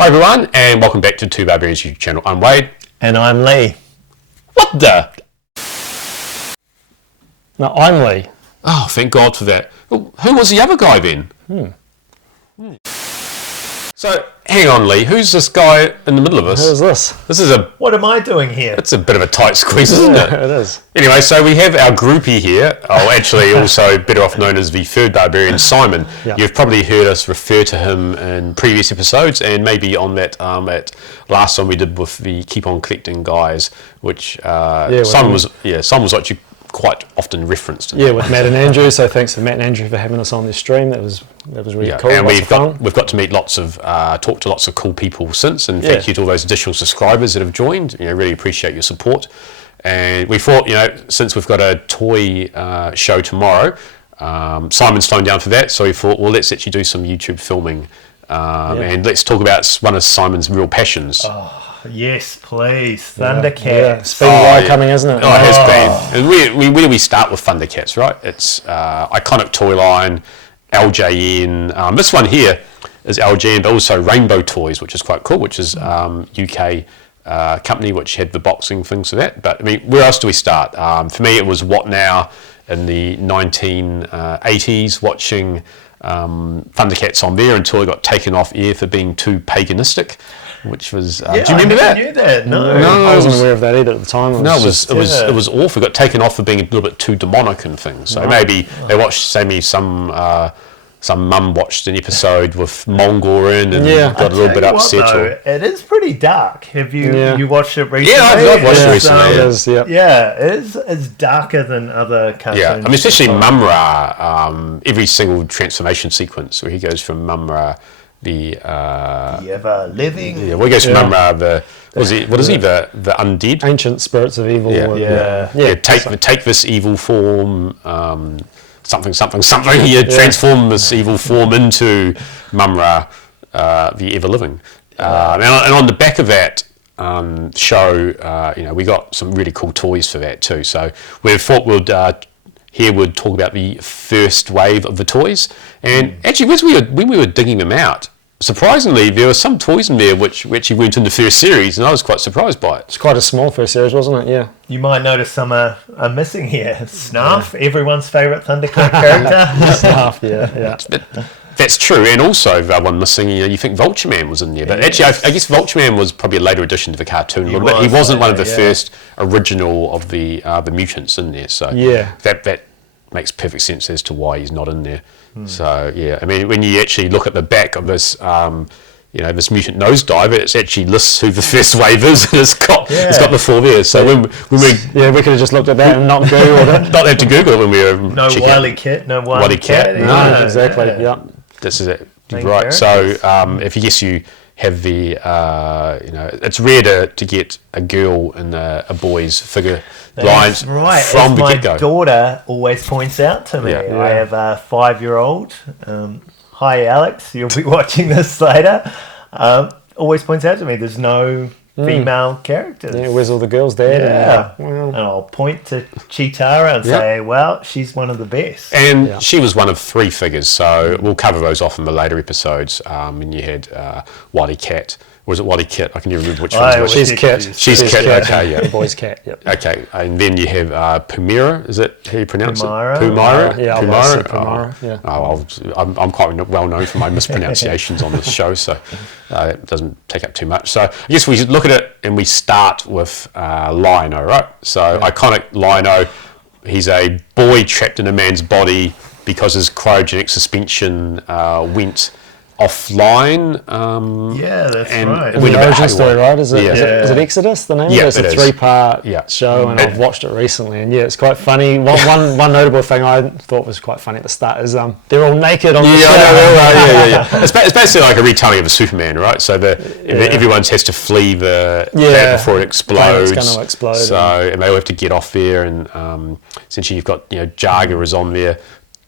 Hi everyone, and welcome back to Two Barbarians YouTube channel. I'm Wade. And I'm Lee. What the? No, I'm Lee. Oh, thank God for that. Well, who was the other guy then? So, hang on Lee, who's this guy in the middle of us? Who is this? This is What am I doing here? it's a bit of a tight squeeze, isn't it? It is. Anyway, so we have our groupie here, actually also better off known as the third barbarian, Simon. Yeah. You've probably heard us refer to him in previous episodes and maybe on that last one we did with the Keep On Collecting guys, which Simon was actually quite often referenced. Yeah, with Matt and Andrew. So thanks to Matt and Andrew for having us on their stream. That was really cool. And we've got to meet talk to lots of cool people since, and thank you to all those additional subscribers that have joined. Really appreciate your support. And we thought, since we've got a toy show tomorrow, Simon's flown down for that, so we thought, well, let's actually do some YouTube filming, and let's talk about one of Simon's real passions. Yes, please. Thundercats. Yeah. It's been a while coming, isn't it? Oh, it has been. And where do we start with Thundercats, right? It's iconic toy line, LJN. This one here is LJN, but also Rainbow Toys, which is quite cool, which is UK company which had the boxing things for that. But I mean, where else do we start? For me, it was What Now in the 1980s, watching Thundercats on there until it got taken off air for being too paganistic. Which was, do you remember that? I knew that. No, I wasn't aware of that either at the time. It was awful. It got taken off for being a little bit too demonic and things. So maybe they watched, some mum watched an episode with Mongol in and got a little bit upset. It is pretty dark. Have you watched it recently? Yeah, I've watched it recently. It is, it's darker than other cartoons. Yeah, I mean, especially Mumra, every single transformation sequence where he goes from Mumra, the ever living. Yeah, well, he goes from Mumra, the undead, ancient spirits of evil. Take this evil form, something. You transform this evil form into Mumra, the ever living. And on the back of that show, we got some really cool toys for that too. So we thought we'd talk about the first wave of the toys. And actually, when we were digging them out, surprisingly, there were some toys in there which actually weren't in the first series, and I was quite surprised by it. It's quite a small first series, wasn't it? Yeah. You might notice some are missing here. Snarf, everyone's favourite Thundercat character. Snarf, yeah. That's true, and also the one missing, you think Vulture Man was in there, but actually I guess Vulture Man was probably a later addition to the cartoon a little bit. He wasn't one of the first original of the mutants in there, so that makes perfect sense as to why he's not in there. So I mean, when you actually look at the back of this, this mutant nosedive, it actually lists who the first wave is, and it's got the four there. So when we could have just looked at that and not Googled it. Not have to Google it when we were no Wily Cat. No, exactly. Yeah. This is it. Right. So if you have the, it's rare to get a girl in a boy's figure lines from the get-go. My daughter always points out to me. I have a 5-year-old. Hi, Alex. You'll be watching this later. Always points out to me there's no female characters. Yeah, where's all the girls there? And I'll point to Chitara and say, well, she's one of the best. And she was one of 3 figures, so we'll cover those off in the later episodes. And you had Wily Cat. Or was it Wally Cat? I can never remember which one. She's Cat. She's Cat. Okay, yeah. The boy's Cat. Yep. Okay, and then you have Pumira. Is that how you pronounce it? Pumara. Yeah, Pumara. Yeah. I'm quite well known for my mispronunciations on this show, so it doesn't take up too much. So I guess we should look at it, and we start with Lino, right? So iconic Lino. He's a boy trapped in a man's body because his cryogenic suspension went offline. That's right. It's the origin story, right? Is it Exodus, the name? It's a 3-part show, and I've watched it recently, and it's quite funny. One notable thing I thought was quite funny at the start is they're all naked on the show. It's basically like a retelling of a Superman, right? So everyone has to flee the planet before it explodes. It's going to explode. So and they all have to get off there, and essentially you've got Jaga is on there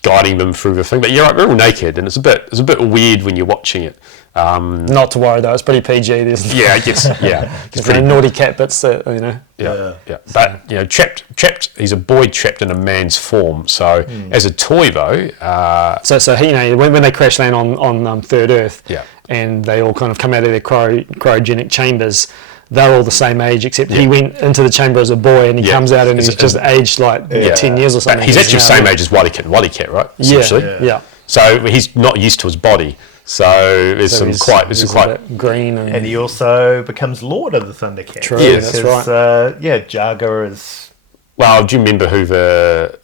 guiding them through the thing. But you're right, they're all naked, and it's a bit weird when you're watching it. Not to worry though, it's pretty PG. There's I guess, it's pretty naughty cat bits that Yeah. But trapped. He's a boy trapped in a man's form. So as a toy though, so he, when they crash land on Third Earth, and they all kind of come out of their cryogenic chambers. They're all the same age, except he went into the chamber as a boy, and he comes out and he's just aged like 10 years or something. But he's actually the same age as Wally Cat, right? Essentially. Yeah. So he's not used to his body. So there's quite green, and he also becomes Lord of the Thundercats. True, that's right. Jaga is. Well, do you remember who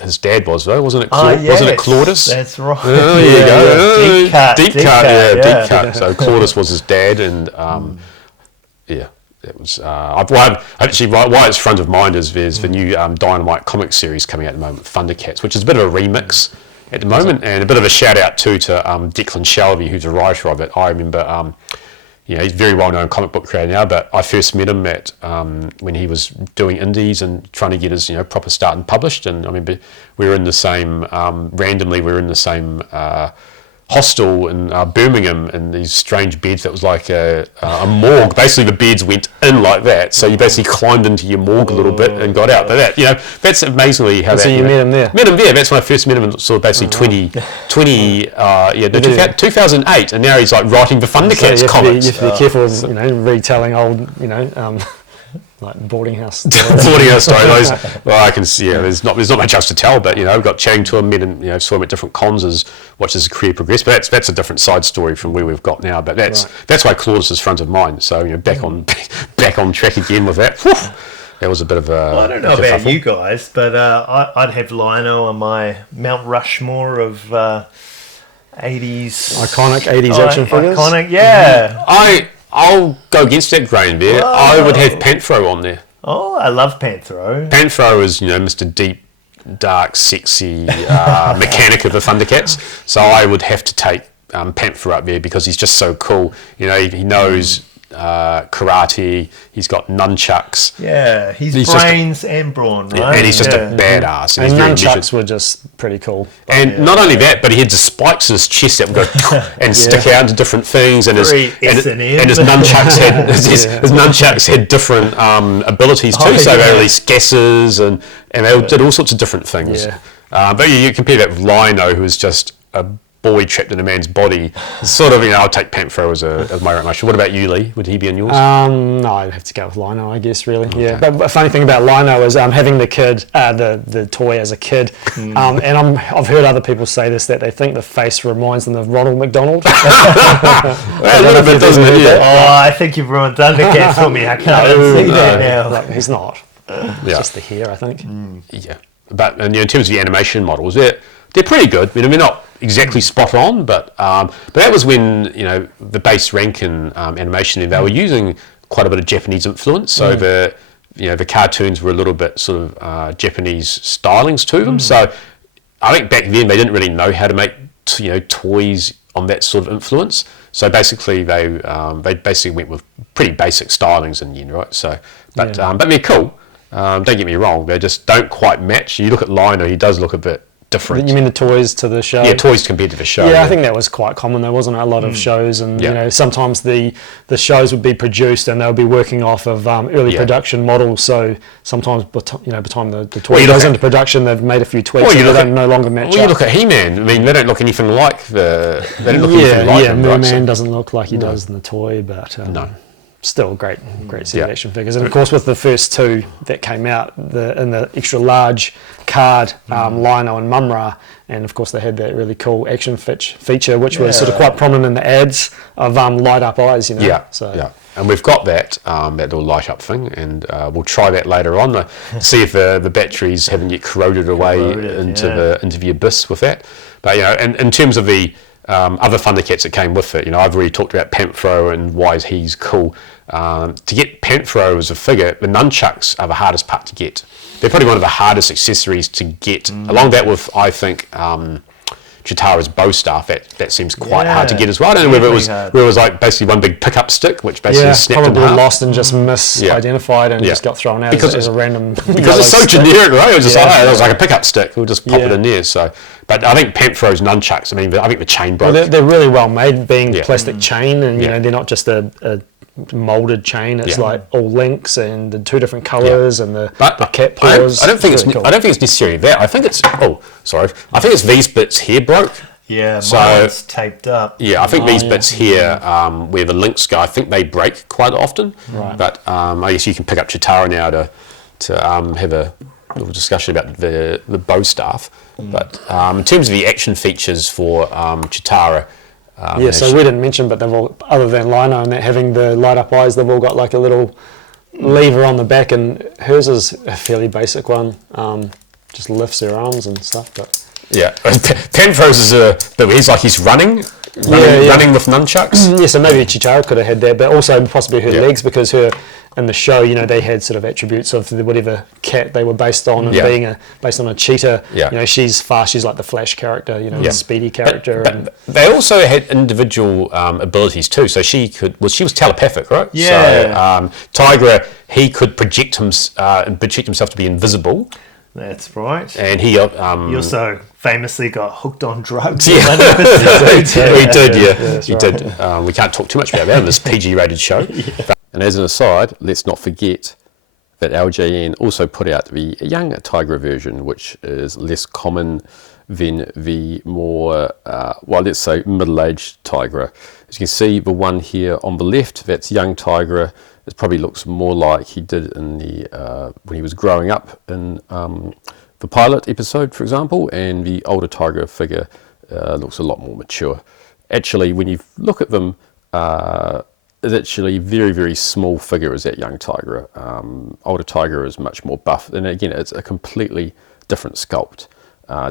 his dad was though? Wasn't it? Wasn't it Claudus? That's right. Oh, there you go. Deep cut. Deep cut. So Claudus was his dad, and it was. Actually, why it's front of mind is there's the new Dynamite comic series coming out at the moment, Thundercats, which is a bit of a remix at the moment, and a bit of a shout out to Declan Shalvey, who's a writer of it. I remember, he's a very well known comic book creator now, but I first met him at when he was doing indies and trying to get his proper start and published. And I remember we were in the same randomly we were in the same hostel in Birmingham in these strange beds that was like a morgue. Basically the beds went in like that, so you basically climbed into your morgue a little bit and got out. But that, that's amazingly how so you met him there? Met him there. That's when I first met him in sort of basically 2008, and now he's like writing the Thundercats comics. You have to be careful with retelling old like boarding house stories. Boarding house stories. Well, I can see. There's not much else to tell, but I've got chatting to him, met him, saw him at different cons as watched his career progress. But that's a different side story from where we've got now. But that's why Claudus is front of mind. So back on track again with that. Whew, that was a bit of a. Well, I don't know about you guys, but I'd have Lino on my Mount Rushmore of 80s iconic 80s action figures. Iconic, yeah. I'll go against that grain there. Whoa. I would have Panthro on there. Oh, I love Panthro. Panthro is, Mr. Deep, dark, sexy mechanic of the Thundercats. So I would have to take Panthro up there because he's just so cool. He knows karate. He's got nunchucks. Yeah, he's brains and brawn, right? And he's just a badass. And nunchucks were just pretty cool. And not only that, but he had the spikes in his chest that would go and stick out into different things. And his nunchucks had different abilities too. So they released gases and they did all sorts of different things. Yeah. But you compare that with Lino, who is just a boy trapped in a man's body. Sort of, I'll take Panthro as my motion. What about you, Lee? Would he be on yours? No, I'd have to go with Lino, I guess, really. Okay. Yeah. But a funny thing about Lino is having the kid, the toy as a kid, and I've heard other people say this, that they think the face reminds them of Ronald McDonald. A little bit, doesn't it? Yeah. Oh, I think you've ruined Thundercats for me. I can't see that now. Like, he's not. It's just the hair, I think. Yeah. But in terms of the animation models, they're pretty good. They're not exactly spot on, but that was when the base Rankin animation, they were using quite a bit of Japanese influence. So the cartoons were a little bit sort of Japanese stylings to them. So I think back then they didn't really know how to make toys on that sort of influence. So basically they basically went with pretty basic stylings in the end, right? So but they're cool. Don't get me wrong, they just don't quite match. You look at Lino, he does look a bit different. You mean the toys to the show? Yeah, toys compared to the show. Yeah, I think that was quite common. There wasn't a lot of shows, and sometimes the shows would be produced and they would be working off of early production models. So sometimes, by the time the toy goes into production, they've made a few tweaks and they don't no longer match up. You look at He-Man. I mean, they don't look anything like the. They don't look anything like him, Merman doesn't look like he does in the toy, but no. Still great set of action figures. And of course, with the first two that came out, in the extra large card, Lino and Mumra, and of course they had that really cool action feature, which was sort of quite prominent in the ads of light up eyes, And we've got that little light up thing, and we'll try that later on. See if the batteries haven't yet corroded away into the abyss with that. But in terms of the other Thundercats that came with it, I've already talked about Panthro and why he's cool. To get Panthro as a figure, the nunchucks are the hardest part to get. They're probably one of the hardest accessories to get. Along that with, I think, trying Chitara's bow staff, that seems quite hard to get as well. I don't know whether it was like basically one big pickup stick, which basically snapped in half. Probably lost and just misidentified and just got thrown out as a random. Because it's so generic, right? It was just it was like a pickup stick. We'll just pop it in there. So, but I think Panthro's nunchucks. I mean, I think the chain broke. Well, they're really well made, being plastic chain, and you know they're not just a molded chain. It's like all links and the 2 different colours and the cat paws. I don't think it's necessarily that. I think it's I think it's these bits here broke. Yeah, mine's taped up. Yeah, I think these bits here, where the links go, I think they break quite often. Right. But I guess you can pick up Chitara now to have a little discussion about the bow staff. But in terms of the action features for Chitara, so we didn't mention, but they've all, other than Lino and that having the light up eyes, they've all got like a little lever on the back, and hers is a fairly basic one, just lifts her arms and stuff. But Panthro's is he's running with nunchucks. So maybe Chitara could have had that, but also possibly her legs, because her in the show, you know, they had sort of attributes of whatever cat they were based on, and being based on a cheetah. You know, she's fast. She's like the Flash character, you know, the speedy character. But they also had individual abilities too. So she was telepathic, right? Yeah. So Tigra, he could project himself to be invisible. That's right. And he he also famously got hooked on drugs. He did. We can't talk too much about that in this PG-rated show. And as an aside, let's not forget that LJN also put out the young Tigra version, which is less common than the more, let's say, middle-aged Tigra. As you can see, the one here on the left, that's young Tigra. It probably looks more like he did in the when he was growing up in the pilot episode, for example, and the older Tigra figure looks a lot more mature. Actually, when you look at them, it's actually very, very small figure is that young Tigra. Older Tigra is much more buff, and again, it's a completely different sculpt,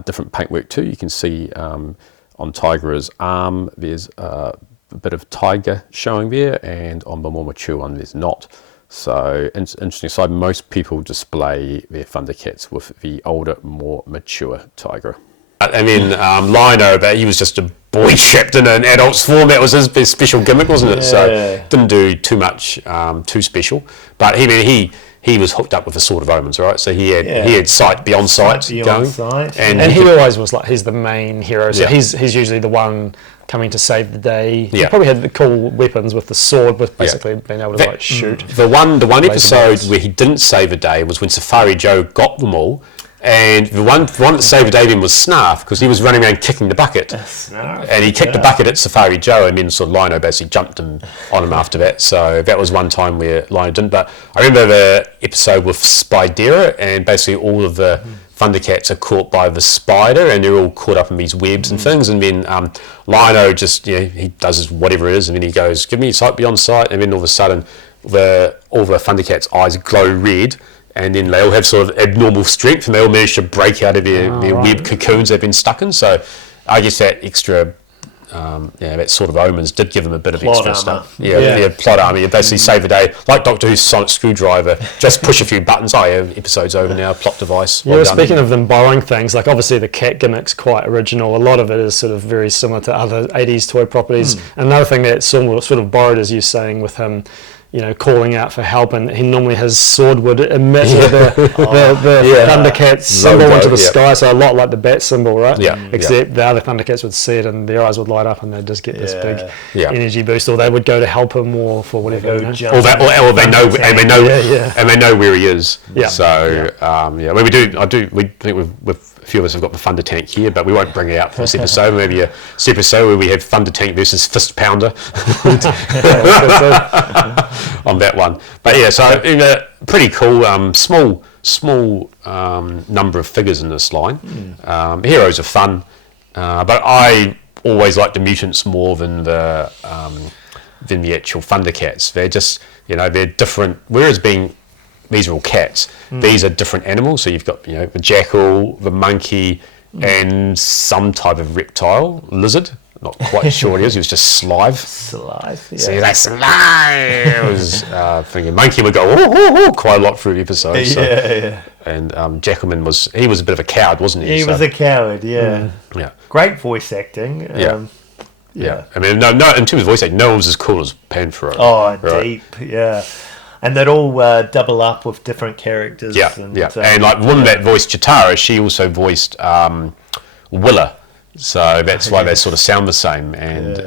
different paintwork too. You can see on Tigra's arm, there's a bit of tiger showing there, and on the more mature one there's not. So interesting side, most people display their Thundercats with the older, more mature Tigra. And then Lino, but he was just a boy trapped in an adult's form. That was his special gimmick, wasn't it? So didn't do too much too special, but he was hooked up with the Sword of Omens, right? So he had sight beyond sight going. And he always was like, he's the main hero, so he's usually the one coming to save the day. He probably had the cool weapons with the sword, with basically being able to shoot. The one episode where he didn't save the day was when Safari Joe got them all. And the one that saved the day then was Snarf, because he was running around kicking the bucket. And he kicked the bucket at Safari Joe, and then sort of Lino basically jumped on him after that. So that was one time where Lino didn't. But I remember the episode with Spidera, and basically all of the Thundercats are caught by the spider, and they're all caught up in these webs and things. And then Lino just, he does whatever it is, and then he goes, "Give me sight beyond sight," and then all of a sudden, all the Thundercats' eyes glow red. And then they all have sort of abnormal strength, and they all manage to break out of their web cocoons they've been stuck in. So I guess that extra, that Sort of Omens did give them a bit of extra stuff. Plot armor. You basically save the day, like Doctor Who's sonic screwdriver. Just push a few buttons. Episode's over now. Plot device. Speaking of them borrowing things, like obviously the cat gimmick's quite original. A lot of it is sort of very similar to other 80s toy properties. Another thing that's sort of borrowed, as you're saying, with him, calling out for help, and he normally his sword would emit the Thundercats symbol into the sky, so a lot like the bat symbol, right? Except the other Thundercats would see it and their eyes would light up, and they'd just get this big energy boost, or they would go to help him more for whatever. Or they know where he is. So we think we've a few of us have got the Thunder Tank here, but we won't bring it out for this episode. Maybe a episode where we have Thunder Tank versus Fist Pounder on that one. But so pretty cool. Small number of figures in this line. Heroes are fun, but I always like the mutants more than the actual Thundercats. They're just they're different. Whereas these are all cats. These are different animals. So you've got the jackal, the monkey, and some type of reptile, lizard. Not quite sure what he was. He was just Slive. Slive, yeah. So he's like, Slive! I was thinking Monkey would go quite a lot through the episode. So. Yeah. And Jackalman was a bit of a coward, wasn't he? He was a coward, yeah. Yeah. Great voice acting. Yeah. I mean, no. In terms of voice acting, no one was as cool as Panfro. Oh, right? Deep, yeah. And they'd all double up with different characters. Yeah, and like the woman that voiced Chitara, she also voiced Willa. So that's why they sort of sound the same. And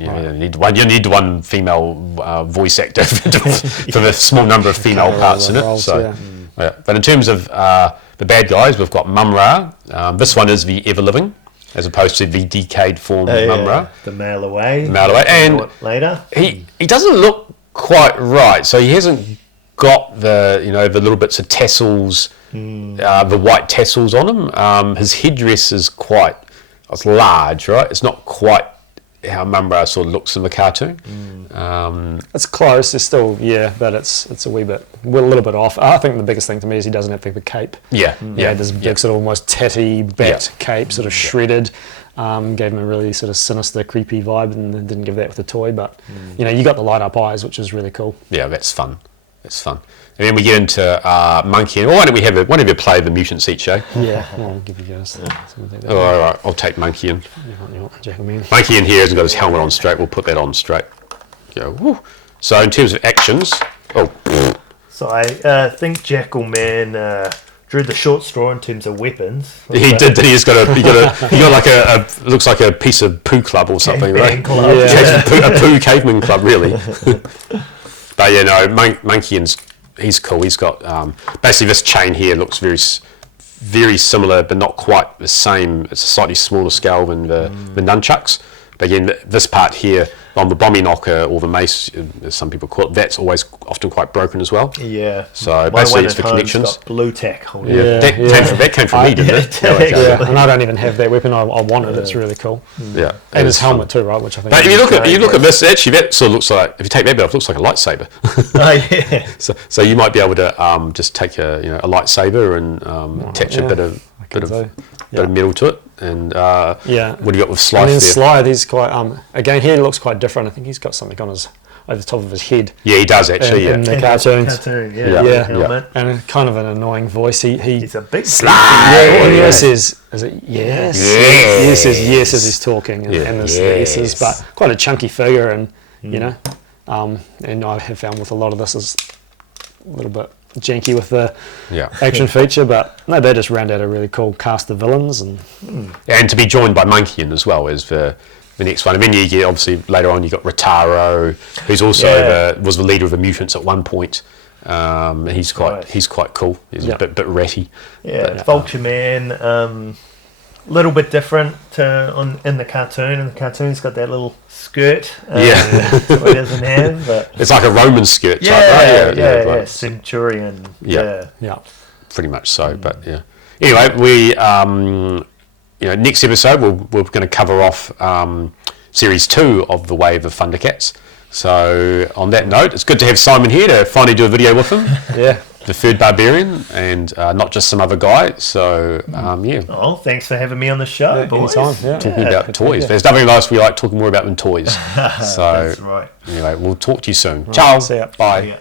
you need one female voice actor for the small number of female parts in it. Roles, so, but in terms of the bad guys, we've got Mumra. This one is the ever living, as opposed to the decayed form of Mumra. The mail away. And later, he doesn't look quite right. So he hasn't got the the little bits of tassels, the white tassels on him. His headdress is it's large, right? It's not quite how Mumra sort of looks in the cartoon. It's close. It's still but it's a little bit off. I think the biggest thing to me is he doesn't have the cape. There's a big sort of almost tatty bat cape, sort of shredded. Gave him a really sort of sinister, creepy vibe, and didn't give that with the toy. But you got the light up eyes, which is really cool. Yeah, that's fun. And then we get into Monkey. Why don't we have one of you play the mutants each, eh? Yeah, I'll give you guys. All right, I'll take Monkey in. Monkey in here hasn't got his helmet on straight. We'll put that on straight. Go. Woo. So in terms of actions, so I think Jackalman drew the short straw in terms of weapons. He did. He got like a looks like a piece of poo club or something, right? Club. A poo caveman club, really. But Monkey, he's cool. He's got basically this chain here looks very, very similar, but not quite the same. It's a slightly smaller scale than the nunchucks. But again, this part here on the bombing knocker or the mace, as some people call it, that's always often quite broken as well. Yeah. So basically, it's for connections. Got blue tack on it. That came from me, didn't it? And I don't even have that weapon. I want it. It's really cool. Yeah. And his helmet too, right? Which I think. But if you look at this, actually, that sort of looks like, if you take that bit off, it looks like a lightsaber. So you might be able to just take a lightsaber and attach a bit of metal to it. And what do you got with Slive? And then Slive, he's quite again here he looks quite different. I think he's got something on over the top of his head. Yeah, he does actually. In the cartoons. Helmet. And kind of an annoying voice. He's a big Slive. He says, is it yes? Yes. He says yes as he's talking, and there's yeses, but quite a chunky figure, and and I have found with a lot of this is a little bit janky with the action feature, but no, they just round out a really cool cast of villains, and to be joined by Monkey in as well as the next one. I mean, you get obviously later on you got Rotaro, who's also was the leader of the mutants at one point. He's quite cool. He's a bit ratty. Vulture Man, little bit different in the cartoon. In the cartoon, he's got that little skirt. He doesn't have. But it's like a Roman skirt type, right? Yeah, Centurion. Yeah, pretty much so. But anyway, we next episode we're going to cover off series 2 of the Wave of Thundercats. So on that note, it's good to have Simon here to finally do a video with him. The third Barbarian, and not just some other guy. So Oh, thanks for having me on the show, boys. Talking about toys. There's nothing else we like talking more about than toys. So that's right. Anyway, we'll talk to you soon. Ciao. See ya. Bye.